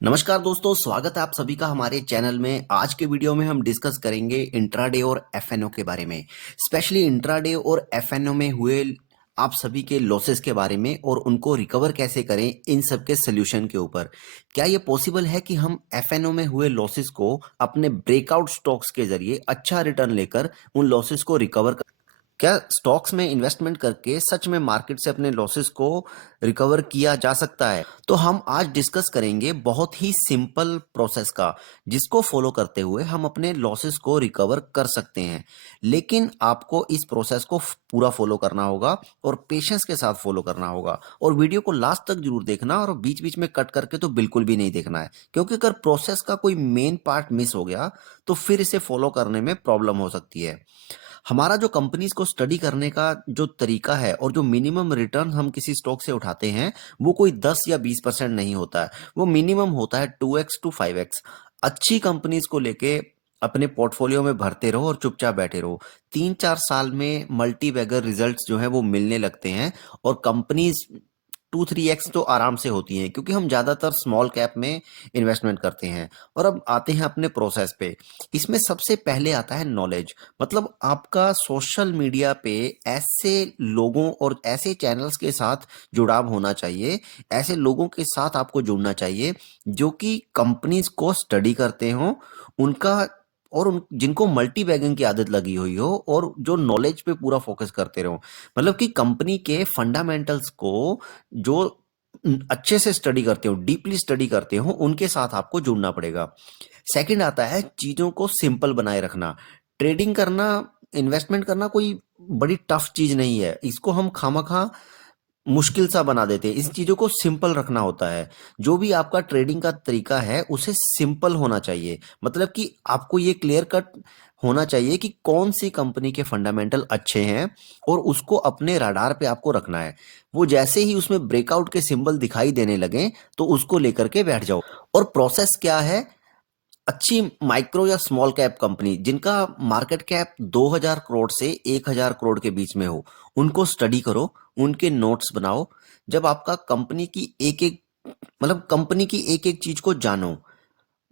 नमस्कार दोस्तों, स्वागत है आप सभी का हमारे चैनल में। आज के वीडियो में हम डिस्कस करेंगे इंट्राडे और एफएनओ के बारे में। स्पेशली इंट्राडे और एफएनओ में हुए आप सभी के लॉसेस के बारे में और उनको रिकवर कैसे करें, इन सब के सोल्यूशन के ऊपर। क्या ये पॉसिबल है कि हम एफएनओ में हुए लॉसेस को अपने ब्रेकआउट स्टॉक्स के जरिए अच्छा रिटर्न लेकर उन लॉसेस को रिकवर, क्या स्टॉक्स में इन्वेस्टमेंट करके सच में मार्केट से अपने लॉसेस को रिकवर किया जा सकता है? तो हम आज डिस्कस करेंगे बहुत ही सिंपल प्रोसेस का, जिसको फॉलो करते हुए हम अपने लॉसेस को रिकवर कर सकते हैं। लेकिन आपको इस प्रोसेस को पूरा फॉलो करना होगा और पेशेंस के साथ फॉलो करना होगा, और वीडियो को लास्ट तक जरूर देखना और बीच बीच में कट करके तो बिल्कुल भी नहीं देखना है, क्योंकि अगर प्रोसेस का कोई मेन पार्ट मिस हो गया तो फिर इसे फॉलो करने में प्रॉब्लम हो सकती है। हमारा जो कंपनीज को स्टडी करने का जो तरीका है और जो मिनिमम रिटर्न हम किसी स्टॉक से उठाते हैं, वो कोई 10 या 20% नहीं होता है। वो मिनिमम होता है 2x टू 5x। अच्छी कंपनीज को लेके अपने पोर्टफोलियो में भरते रहो और चुपचाप बैठे रहो। 3-4 साल में मल्टी बैगर रिजल्ट्स जो है वो मिलने लगते हैं, और कंपनीज 2-3x तो आराम से होती हैं, क्योंकि हम ज़्यादातर स्मॉल कैप में इन्वेस्टमेंट करते हैं। और अब आते हैं अपने प्रोसेस पे। इसमें सबसे पहले आता है नॉलेज। मतलब आपका सोशल मीडिया पे ऐसे लोगों और ऐसे चैनल्स के साथ जुड़ाव होना चाहिए, ऐसे लोगों के साथ आपको जुड़ना चाहिए जो कि कंपनीज को स्टडी करते हों, उनका और उन जिनको मल्टी बैगिंग की आदत लगी हुई हो, और जो नॉलेज पे पूरा फोकस करते रहो। मतलब कि कंपनी के फंडामेंटल्स को जो अच्छे से स्टडी करते हो, डीपली स्टडी करते हो, उनके साथ आपको जुड़ना पड़ेगा। सेकंड आता है चीजों को सिंपल बनाए रखना। ट्रेडिंग करना, इन्वेस्टमेंट करना कोई बड़ी टफ चीज नहीं है। इसको हम खामखा मुश्किल सा बना देते हैं। इस चीजों को सिंपल रखना होता है। जो भी आपका ट्रेडिंग का तरीका है उसे सिंपल होना चाहिए। मतलब कि आपको ये क्लियर कट होना चाहिए कि कौन सी कंपनी के फंडामेंटल अच्छे हैं, और उसको अपने रडार पे आपको रखना है। वो जैसे ही उसमें ब्रेकआउट के सिंबल दिखाई देने लगे तो उसको लेकर के बैठ जाओ। और प्रोसेस क्या है? अच्छी माइक्रो या स्मॉल कैप कंपनी जिनका मार्केट कैप 2000 करोड़ से 1000 करोड़ के बीच में हो, उनको स्टडी करो, उनके नोट्स बनाओ। जब आपका कंपनी की एक एक मतलब कंपनी की एक एक चीज को जानो,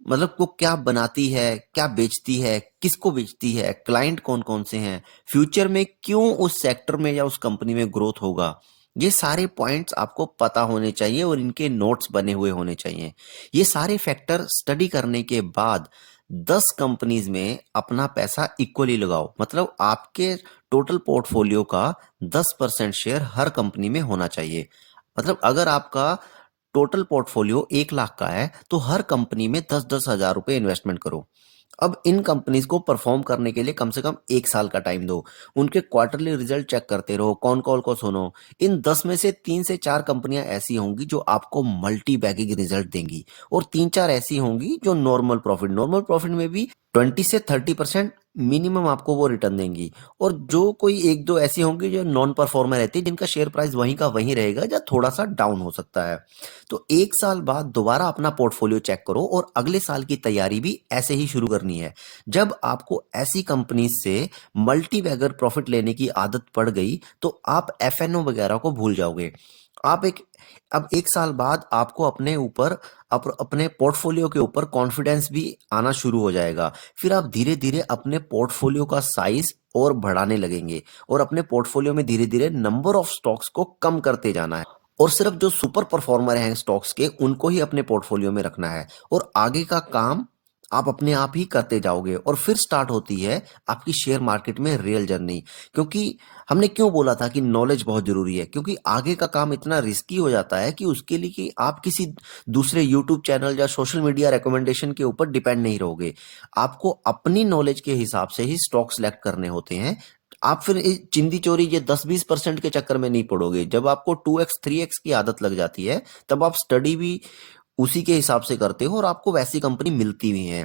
मतलब वो क्या बनाती है, क्या बेचती है, किसको बेचती है, क्लाइंट कौन कौन से हैं, फ्यूचर में क्यों उस सेक्टर में या उस कंपनी में ग्रोथ होगा, ये सारे पॉइंट्स आपको पता होने चाहिए और इनके नोट्स बने हुए होने चाहिए। ये सारे फैक्टर स्टडी करने के बाद 10 कंपनीज में अपना पैसा इक्वली लगाओ। मतलब आपके टोटल पोर्टफोलियो का 10% शेयर हर कंपनी में होना चाहिए। मतलब अगर आपका टोटल पोर्टफोलियो 1 लाख का है तो हर कंपनी में 10-10 हजार रुपए इन्वेस्टमेंट करो। अब इन कंपनीज को परफॉर्म करने के लिए कम से कम 1 साल का टाइम दो। उनके क्वार्टरली रिजल्ट चेक करते रहो, कौन कॉल को सुनो। इन 10 में से 3 से 4 कंपनियां ऐसी होंगी जो आपको मल्टी बैगिंग रिजल्ट देंगी, और 3-4 ऐसी होंगी जो नॉर्मल प्रॉफिट में भी 20 से 30% मिनिमम आपको वो रिटर्न देंगी। और जो कोई एक दो ऐसी होंगी जो नॉन परफॉर्मर रहती है, जिनका शेयर प्राइस वहीं का वहीं रहेगा या थोड़ा सा डाउन हो सकता है। तो 1 साल बाद दोबारा अपना पोर्टफोलियो चेक करो, और अगले साल की तैयारी भी ऐसे ही शुरू करनी है। जब आपको ऐसी कंपनी से मल्टी बैगर प्रॉफिट लेने की आदत पड़ गई तो आप एफएनओ वगैरह को भूल जाओगे। आप एक अब 1 साल बाद आपको अपने ऊपर अपने पोर्टफोलियो के ऊपर कॉन्फिडेंस भी आना शुरू हो जाएगा। फिर आप धीरे धीरे अपने पोर्टफोलियो का साइज और बढ़ाने लगेंगे, और अपने पोर्टफोलियो में धीरे धीरे नंबर ऑफ स्टॉक्स को कम करते जाना है, और सिर्फ जो सुपर परफॉर्मर हैं स्टॉक्स के उनको ही अपने पोर्टफोलियो में रखना है। और आगे का काम आप अपने आप ही करते जाओगे, और फिर स्टार्ट होती है आपकी शेयर मार्केट में रियल जर्नी। क्योंकि हमने क्यों बोला था कि नॉलेज बहुत जरूरी है? क्योंकि आगे का काम इतना रिस्की हो जाता है कि उसके लिए कि आप किसी दूसरे यूट्यूब चैनल या सोशल मीडिया रिकमेंडेशन के ऊपर डिपेंड नहीं रहोगे। आपको अपनी नॉलेज के हिसाब से ही स्टॉक सेलेक्ट करने होते हैं। आप फिर चिंदी चोरी ये 10-20% के चक्कर में नहीं पड़ोगे। जब आपको 2x 3x की आदत लग जाती है, तब आप स्टडी भी उसी के हिसाब से करते हो और आपको वैसी कंपनी मिलती भी है।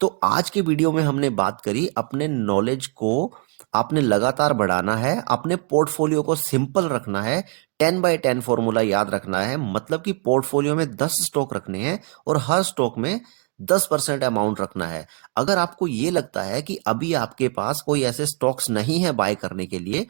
तो आज के वीडियो में हमने बात करी, अपने नॉलेज को आपने लगातार बढ़ाना है, अपने पोर्टफोलियो को सिंपल रखना है, 10/10 फॉर्मूला याद रखना है। मतलब कि पोर्टफोलियो में 10 स्टॉक रखने हैं और हर स्टॉक में 10% अमाउंट रखना है। अगर आपको ये लगता है कि अभी आपके पास कोई ऐसे स्टॉक्स नहीं है बाय करने के लिए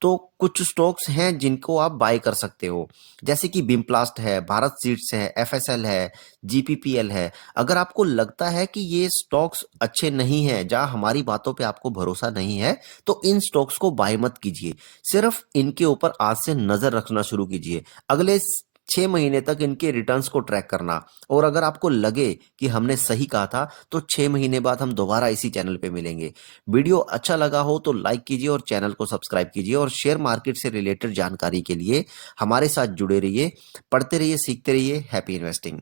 तो कुछ स्टॉक्स हैं जिनको आप बाय कर सकते हो, जैसे कि बिमप्लास्ट है, भारत सीड्स है, एफएसएल है, जीपीपीएल है। अगर आपको लगता है कि ये स्टॉक्स अच्छे नहीं हैं, जहां हमारी बातों पे आपको भरोसा नहीं है, तो इन स्टॉक्स को बाय मत कीजिए। सिर्फ इनके ऊपर आज से नजर रखना शुरू कीजिए। अगले 6 महीने तक इनके रिटर्न्स को ट्रैक करना, और अगर आपको लगे कि हमने सही कहा था, तो 6 महीने बाद हम दोबारा इसी चैनल पे मिलेंगे। वीडियो अच्छा लगा हो तो लाइक कीजिए और चैनल को सब्सक्राइब कीजिए, और शेयर मार्केट से रिलेटेड जानकारी के लिए हमारे साथ जुड़े रहिए। पढ़ते रहिए, सीखते रहिए। Happy investing.